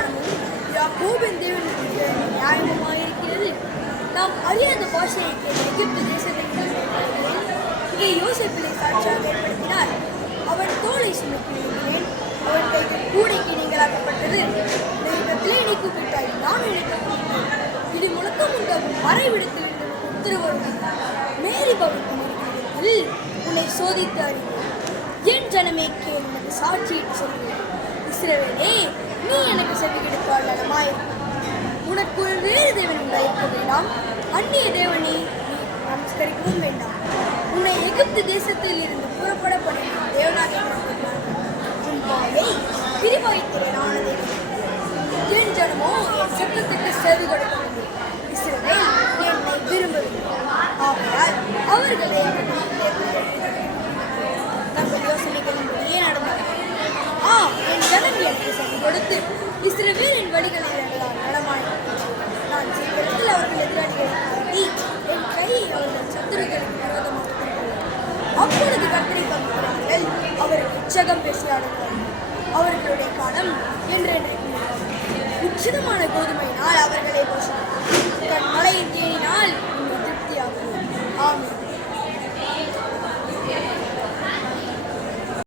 பிரமாணமும் யாக்கோபின் தேவனுடைய நியாயமுமாயிருக்கிறது. நாம் அறியாத பாஷையை எகிப்து தேசத்தில் இங்கே யோசேப்பினை சாட்சியாக ஏற்படுத்தினார். அவன் தோலை சுமக்கிறேன், அவன் கைகள் கூடைக்கு நீங்களாக்கப்பட்டது. தெய்வத்திலே நீ கூப்பிட்டாய், நான் இணைக்கப்பட்டேன். இடி முழக்கம் உண்டாகும் மறைவிடத்தில் உத்தரவு மேரி பகுதியில் உன்னை சோதித்து அறிவு. என் ஜனமே கேள், எனக்கு சாட்சியிட்டு சொல்கிறேன். இஸ்ரவேலே, நீ எனக்கு செவிகெடுத்தால் நலமாயிருக்கும். உனக்கு ஒரு வேறு தேவன் உண்டாயிருக்க வேண்டாம், அந்நிய தேவனை நீ நமஸ்கரிக்கவும் வேண்டாம். உன்னை எகிப்து தேசத்தில் இருந்து புறப்பட பண்ணின தேவனாக உன் வாயை பிரிவாய்க்கிறேனானதே. என் ஜனமோ என் சத்தத்துக்கு செவி கொடுக்கவில்லை. இஸ்ரவேல் என்னை விரும்பவில்லை. ஆகையால் அவர்களை தங்கள் யோசனைகளின்படியே நடந்தார். என் ஜனம் எனக்கு செவி கொடுத்து இஸ்ரவேலின் வழிகளில் நடமாடினார். நான் சீக்கிரத்தில் அவர்கள் எதிராளிகளை காட்டி என் கையை அவர்கள் சத்துருக்களுக்கு விரோதமாக கொண்டனர். அப்பொழுது கர்த்தரை பங்குகிறார்கள், அவர்கள் உற்சகம் பேசியாடுகிறார்கள். அவர்களுடைய காலம் என்றென்று உச்சிதமான கோதுமையினால் அவர்களை போஷித்தார். தன் மலையின் தேனினால் திருப்தியாகும். ஆமென்.